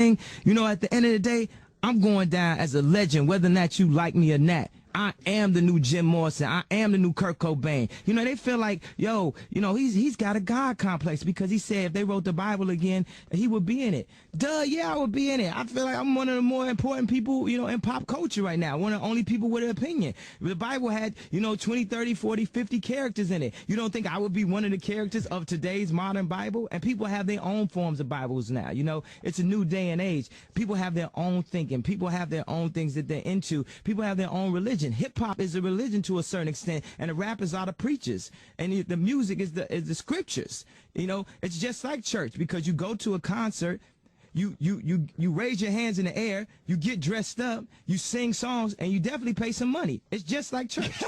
You know, at the end of the day, I'm going down as a legend, whether or not you like me or not. I am the new Jim Morrison. I am the new Kurt Cobain. You know, they feel like, yo, you know, he's got a God complex because he said if they wrote the Bible again, he would be in it. Duh, yeah, I would be in it. I feel like I'm one of the more important people, you know, in pop culture right now. One of the only people with an opinion. The Bible had, you know, 20, 30, 40, 50 characters in it. You don't think I would be one of the characters of today's modern Bible? And people have their own forms of Bibles now. You know, it's a new day and age. People have their own thinking. People have their own things that they're into. People have their own religion. Hip-hop is a religion to a certain extent, and the rappers are the preachers, and the music is the scriptures. You know, it's just like church, because you go to a concert, you raise your hands in the air, you get dressed up, you sing songs, and you definitely pay some money. It's just like church.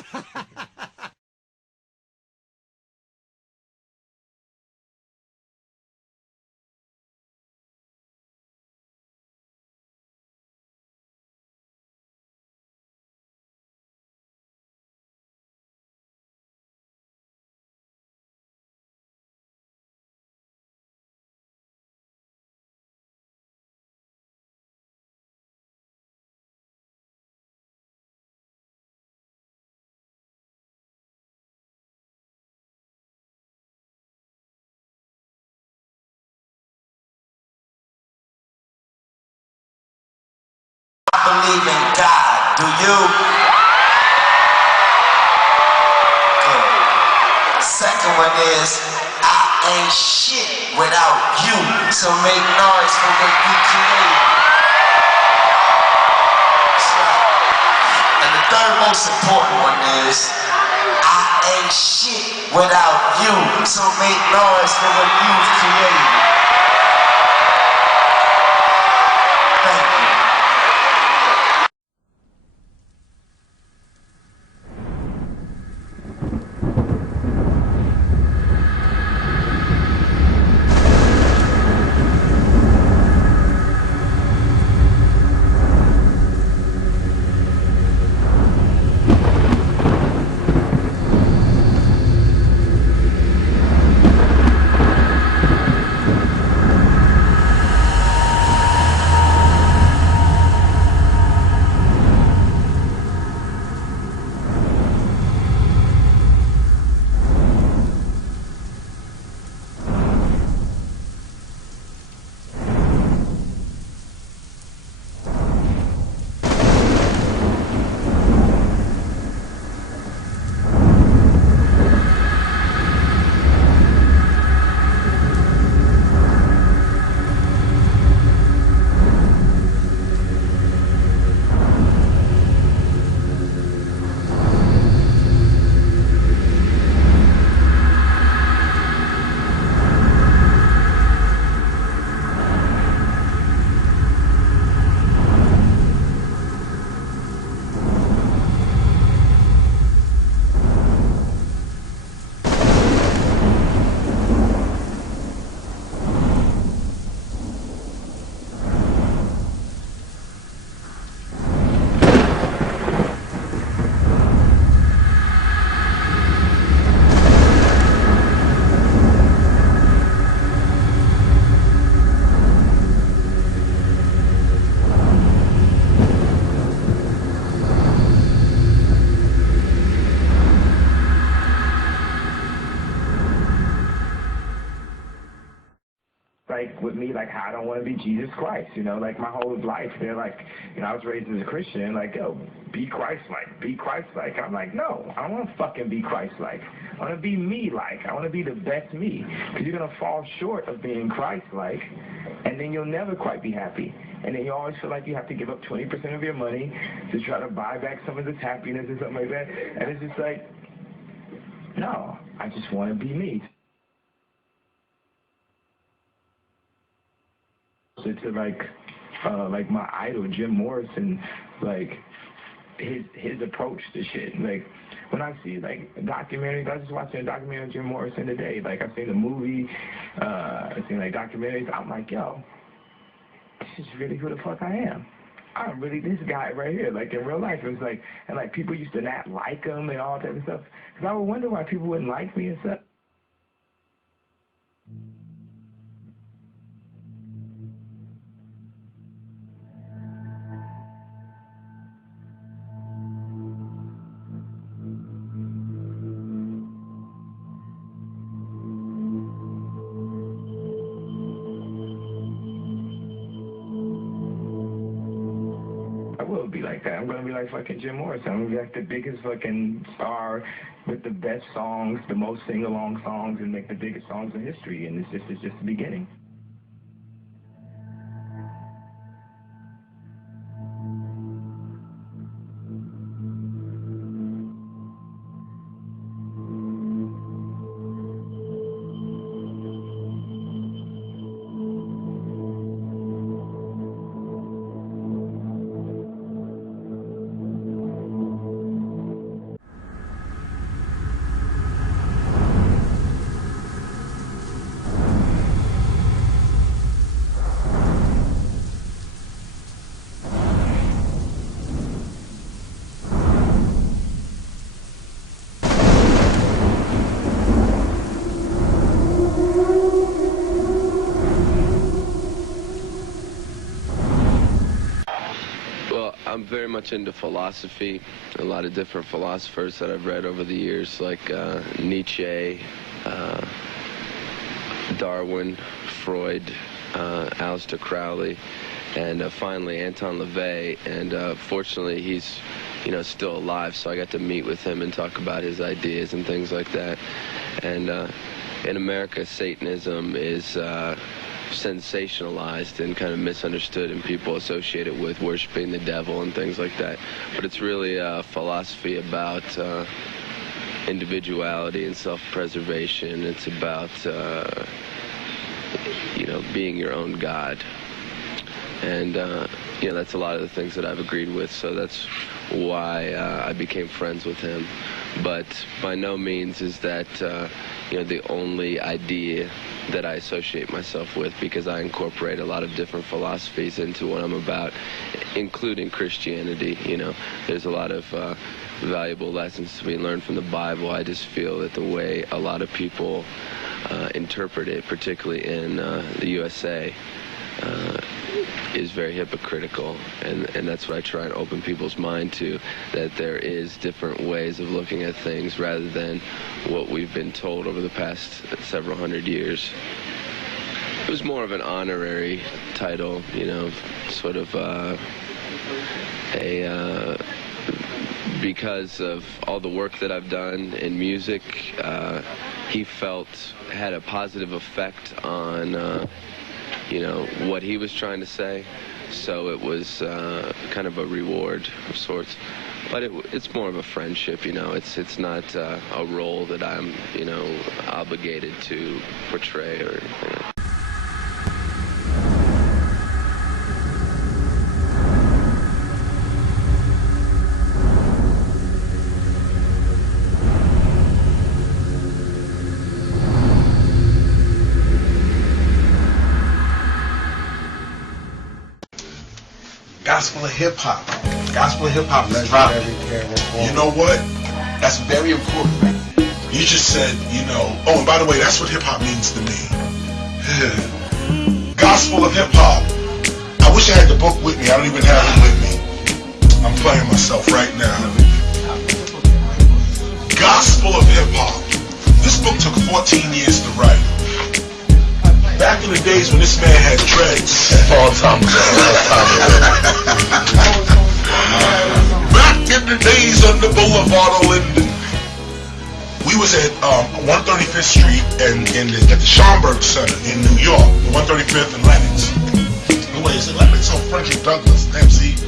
Believe in God, do you? Good. Second one is, I ain't shit without you, so make noise for what you created. And the third most important one is, I ain't shit without you, so make noise for what you've created. Thank you. Like with me, like how I don't want to be Jesus Christ, you know, like my whole life, they're like, you know, I was raised as a Christian, like, yo, be Christ-like, be Christ-like. I'm like, no, I don't want to fucking be Christ-like. I want to be me-like. I want to be the best me, because you're going to fall short of being Christ-like, and then you'll never quite be happy. And then you always feel like you have to give up 20% of your money to try to buy back some of this happiness or something like that. And it's just like, no, I just want to be me. To like my idol Jim Morrison, like his approach to shit. Like when I see like documentaries, I was just watching a documentary on Jim Morrison today. Like I've seen the movie, I've seen like documentaries. I'm like, yo, this is really who the fuck I am. I'm really this guy right here. Like in real life, it was like, and like people used to not like him and all that and stuff. Because I would wonder why people wouldn't like me and stuff. I will be like that. I'm gonna be like fucking Jim Morrison. I'm gonna be like the biggest fucking star with the best songs, the most sing-along songs, and make the biggest songs in history. And it's just the beginning. I'm very much into philosophy, a lot of different philosophers that I've read over the years, like Nietzsche, Darwin, Freud, Aleister Crowley, and finally Anton LaVey. And fortunately, he's still alive, so I got to meet with him and talk about his ideas and things like that. And in America, Satanism is sensationalized and kind of misunderstood, and people associate it with worshiping the devil and things like that. But it's really a philosophy about individuality and self-preservation. It's about being your own God. And that's a lot of the things that I've agreed with, so that's why I became friends with him. But by no means is that the only idea that I associate myself with, because I incorporate a lot of different philosophies into what I'm about, including Christianity. There's a lot of valuable lessons to be learned from the Bible. I just feel that the way a lot of people interpret it, particularly in the USA, is very hypocritical, and that's what I try and open people's mind to, that there is different ways of looking at things rather than what we've been told over the past several hundred years. It was more of an honorary title, sort of because of all the work that I've done in music, he felt had a positive effect on what he was trying to say, so it was kind of a reward of sorts. But it's more of a friendship, it's not a role that I'm, obligated to portray or anything. Gospel of hip hop. Gospel of hip hop is dropping. You know what? That's very important. You just said, oh, and by the way, that's what hip hop means to me. Gospel of hip hop. I wish I had the book with me. I don't even have it with me. I'm playing myself right now. Gospel of hip hop. This book took 14 years to write. Back in the days when this man had dreads. All time ago. Back in the days on the Boulevard of Linden. We was at 135th Street and at the Schomburg Center in New York. 135th and Lenox. Wait, is it Lenox or Frederick Douglass? MC?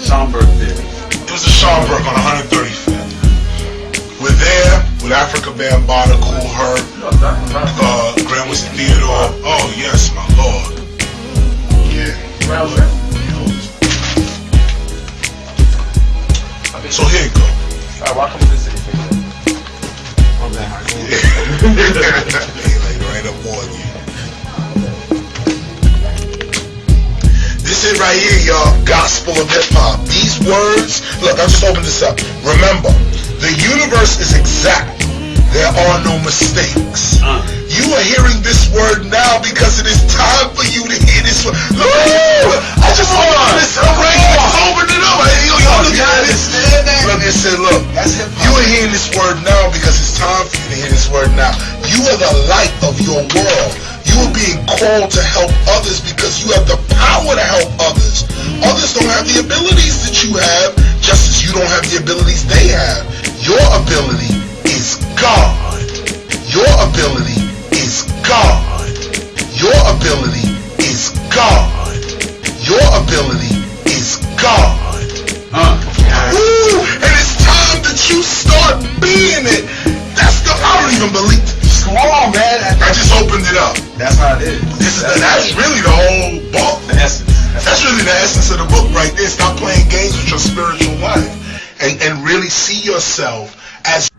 Schomburg did. It was the Schomburg on 135th. We're there with Africa Bambaataa, Cool Herc, Grand West Theodore. Oh yes, my lord. Yeah. So here you go. Welcome to the city. Right up on you. This is right here, y'all. Gospel of hip hop. These words. Look, I'll just open this up. Remember, the universe is exact. There are no mistakes. You are hearing this word now because it is time for you to hear this word. I just want to listen. Open it up. You look at this. Look, it said, look, you are hearing this word now because it's time for you to hear this word now. You are the light of your world. You are being called to help others because you have the power to help others. abilities. Others don't have the abilities that you have, just as you don't have the abilities they have. Your ability is God. Your ability is God. Your ability is God. Your ability is God. Ooh, and it's time that you start being it. I don't even believe it. Come on, man. I just opened it up. That's how it is. That's really the whole book. The essence. That's really the essence of the book right there. Stop playing games with your spiritual life and really see yourself as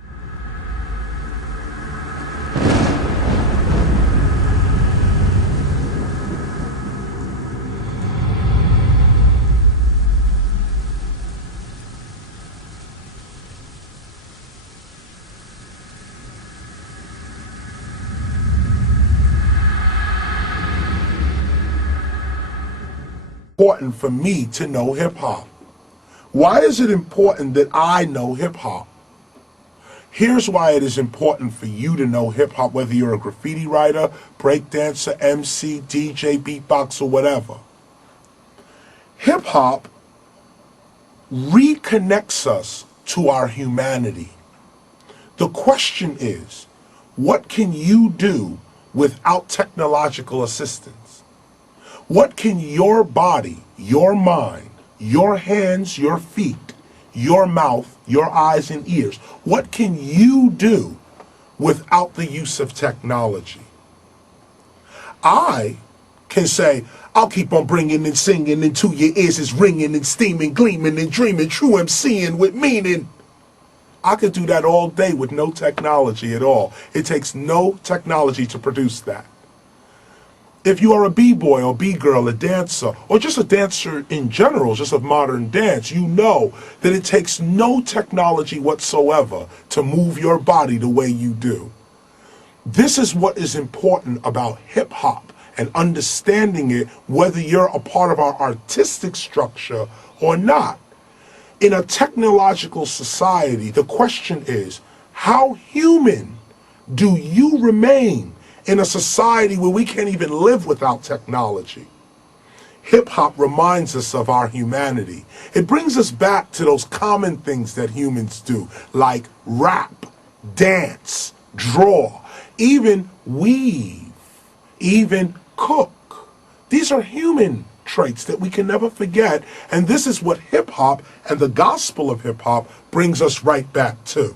important for me to know hip-hop. Why is it important that I know hip-hop? Here's why it is important for you to know hip-hop, whether you're a graffiti writer, breakdancer, MC, DJ, beatbox, or whatever. Hip-hop reconnects us to our humanity. The question is, what can you do without technological assistance? What can your body, your mind, your hands, your feet, your mouth, your eyes and ears, what can you do without the use of technology? I can say, I'll keep on bringing and singing until your ears is ringing and steaming, gleaming and dreaming, true MCing with meaning. I could do that all day with no technology at all. It takes no technology to produce that. If you are a b-boy or b-girl, a dancer, or just a dancer in general, just of modern dance, you know that it takes no technology whatsoever to move your body the way you do. This is what is important about hip-hop and understanding it, whether you're a part of our artistic structure or not. In a technological society, the question is, how human do you remain in a society where we can't even live without technology? Hip-hop reminds us of our humanity. It brings us back to those common things that humans do, like rap, dance, draw, even weave, even cook. These are human traits that we can never forget, and this is what hip-hop and the gospel of hip-hop brings us right back to.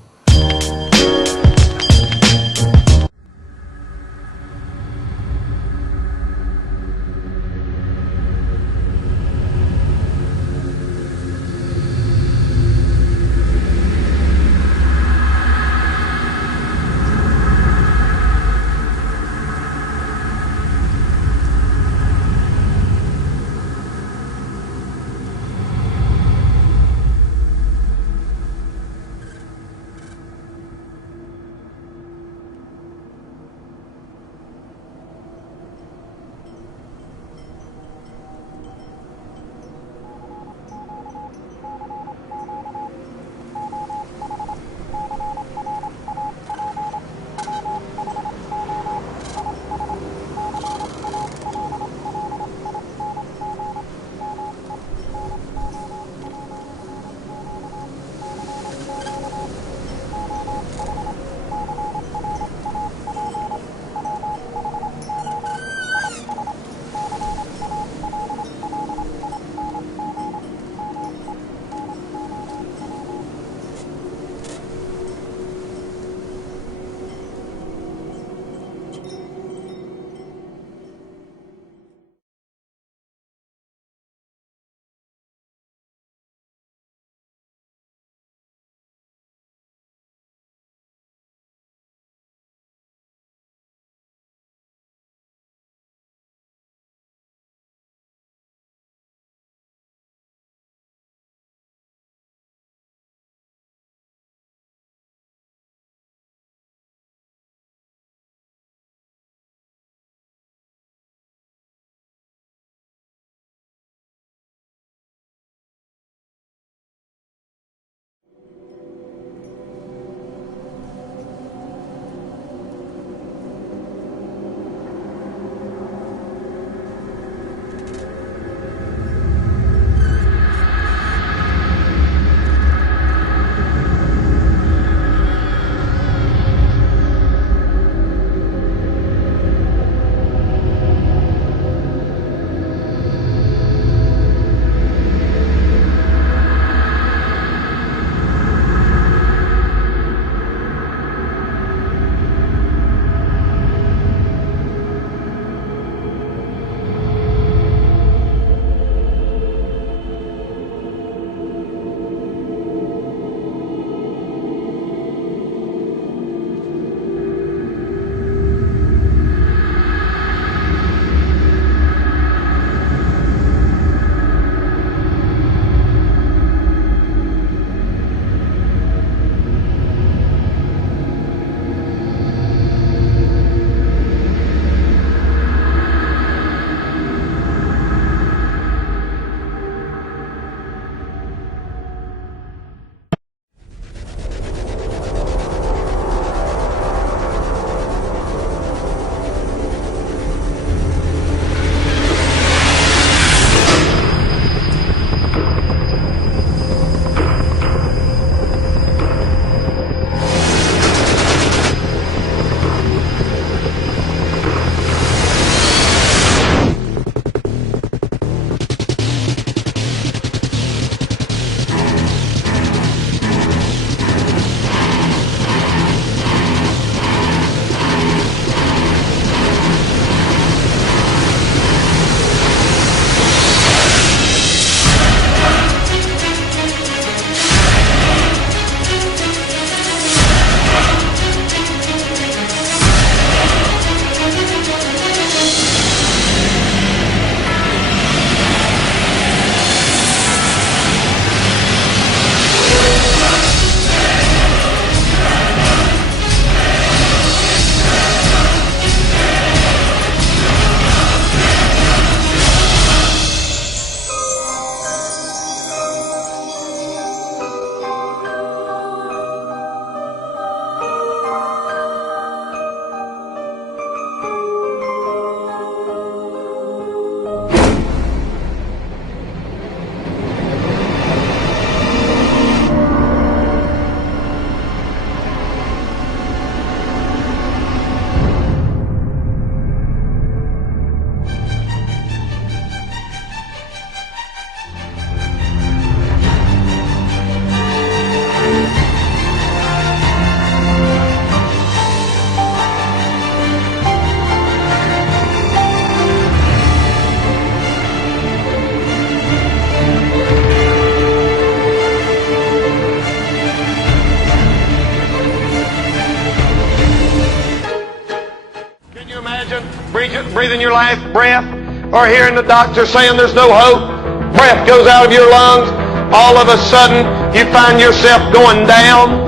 breathing your last breath, or hearing the doctor saying there's no hope, breath goes out of your lungs, all of a sudden you find yourself going down,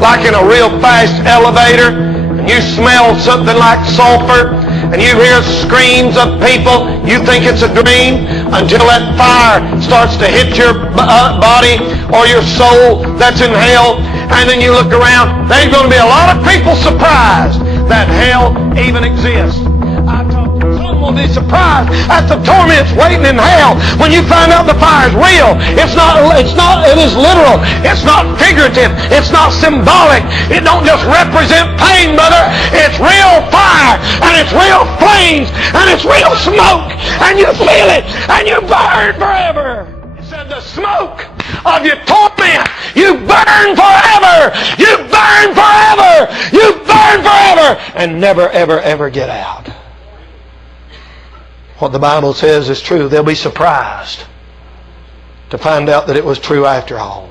like in a real fast elevator, and you smell something like sulfur, and you hear screams of people. You think it's a dream until that fire starts to hit your body or your soul that's in hell, and then you look around. There's going to be a lot of people surprised that hell even exists. Some will be surprised at the torments waiting in hell when you find out the fire is real. It is literal. It's not figurative. It's not symbolic. It don't just represent pain, brother. It's real fire, and it's real flames, and it's real smoke, and you feel it, and you burn forever. It said the smoke of your torment, you burn forever. You burn forever. You burn forever, and never, ever, ever get out. What the Bible says is true. They'll be surprised to find out that it was true after all.